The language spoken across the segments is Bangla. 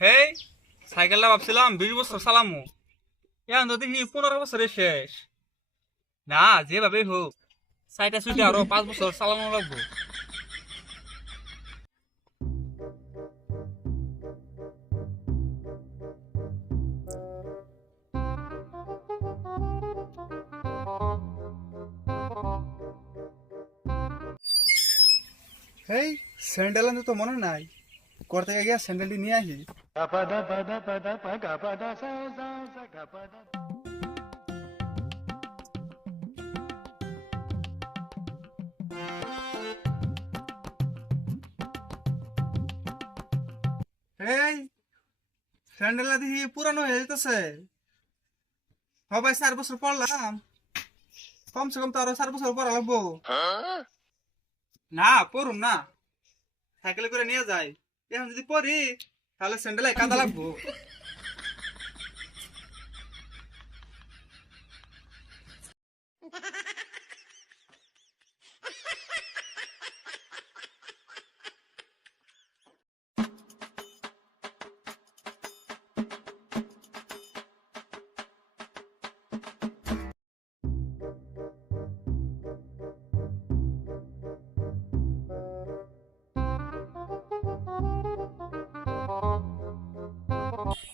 হেই, সাইকেলটা ভাবছিলাম 20 বছর চালামু, এখন তো দেখি 15 বছরে শেষ। না, যেভাবেই হোক সাইটা সুইটা আরো 5 বছর চালানো লাগবো। হেই, স্যান্ডেল আনতে তো মনে নাই। ঘর থেকে গিয়া স্যান্ডেলটি নিয়ে আসি। হেই, স্যান্ডেলটা দেখি পুরানো হয়ে যেতেছে। ভাই 4 বছর পড়লাম, কমসে কম তো আরো 4 বছর পড়া লাগবো। না, পড়ুম না, সাইকেলে করে নিয়ে যাই। এখন যদি পড়ি তাহলে স্যান্ডেলে কাদা লাগবো।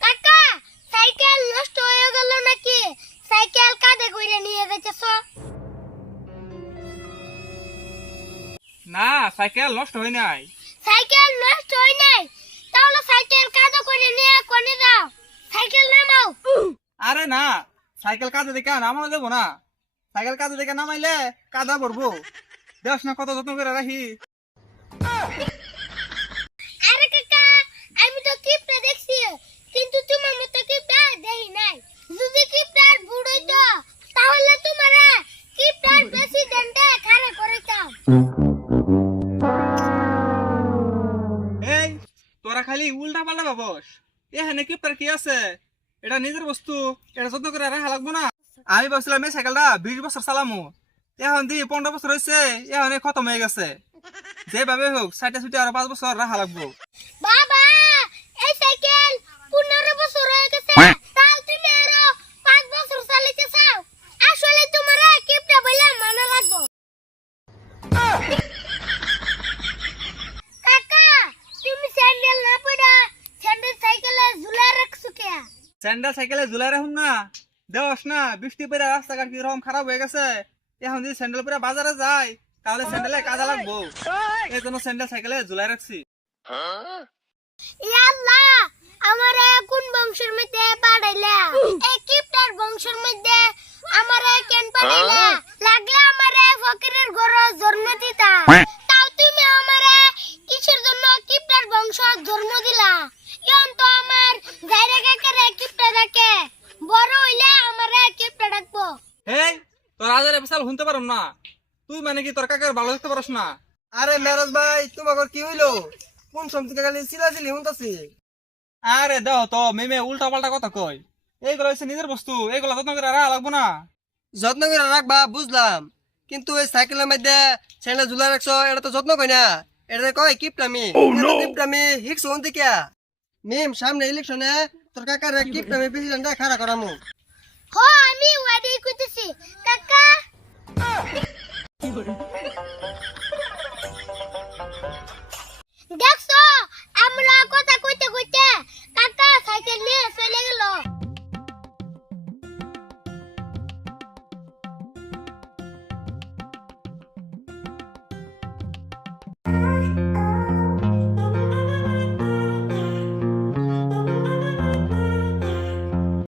কাকা, সাইকেল নষ্ট হয়ে গেল নাকি? সাইকেল কাঁধে কইরা নিয়ে যাইতেছ? না, সাইকেল নষ্ট হয় নাই। সাইকেল নষ্ট হয় নাই? তাহলে সাইকেল কাঁধে কইরা নিয়ে কোনে যাও? সাইকেল নামাও। আরে না, সাইকেল কাদা দেখে নামানো দেবো না। সাইকেল কাদা দেখে নামাইলে কাদা পড়বো। দেখ না কত যত্ন করে রাখি। আরে কাকা, আমি তো কিপটা দেখছি, কিন্তু তোমার মতো কিপটা দেখি নাই। যদি কিপটার বুড়ো হইতো তাহলে তোমারে কিপটার প্রেসিডেন্টে খাড়া করাইতাম। এই, তোরা খালি উল্টা পাল্টা ভাবস। এখানে কিপটার কি আছে? এটা নিজের বস্তু, এটা যত্ন করে রাখা লাগবো না। আমি ভাবছিলাম এই সাইকেলটা 20 বছর চালামো, এখন দি 15 বছর হয়েছে, এখন খতম হয়ে গেছে। যেভাবে হোক সাইডে সুইটে আরো 5 বছর রাখা লাগবো। বাবা, এই সাইকেল 15 বছর হয়ে গেছে, তাহলে তুমি আরো 5 বছর চালাইতে চাও? আসলে তোমার কিপটা বলে মানা লাগবো। কাকা, তুমি স্যান্ডেল না পড়া স্যান্ডেল সাইকেলে ঝুলা রাখছো কে? স্যান্ডেল সাইকেলে ঝুলাই রাখুন না। দেওস না, বৃষ্টি পরে রাস্তাঘাট কিরকম খারাপ হয়ে গেছে। এখন যদি স্যান্ডেল পরে বাজারে যাই তাহলে স্যান্ডেলে কাদা লাগবো। এই জন্য স্যান্ডেল সাইকেলে ঝুলাই রাখছি। ইয়া আল্লাহ, আমারে কোন বংশের মধ্যে পাঠাইলা? এই কিপটার বংশের মধ্যে আমারে কেন পাঠাইলা? লাগলে আমারে ফকিরের ঘরে জন্ম দিতা। তাও তুমি আমারে কিসের জন্য কিপটার বংশ জন্ম দিলা? এখন তো আমার জায়গা কাকারে কিপটা ডাকে, বড় হইলে আমারে কিপটা ডাকবো। এই, তোর আজারে বিশাল শুনতে পারম না। তুই মানে কি তোর কাকার ভালো দেখতে পারস না? আরে মেরাজ ভাই, তোমার কি হইলো? কোন সময় খালি চিলাচিলি শুনতাছি। আরে দাও তো, মেমে উল্টা পাল্টা কথা কয়। এইগুলো হচ্ছে নিজের বস্তু, এইগুলো যত্ন করে রাখা লাগবো না। যত্ন করে রাখবা বুঝলাম, কিন্তু এই সাইকেলের মধ্যে স্যান্ডেল ঝুলা রাখছো, এটা তো যত্ন কই না, এটা কয় কিপটামি। কিপটামি হিক্স হন থেকে মিম সামনে ইলেকশনে তোর কাকার কিপটামি প্রেসিডেন্ট খাড়া করামু। হ, আমি ওয়াদি কইতেছি কাকা।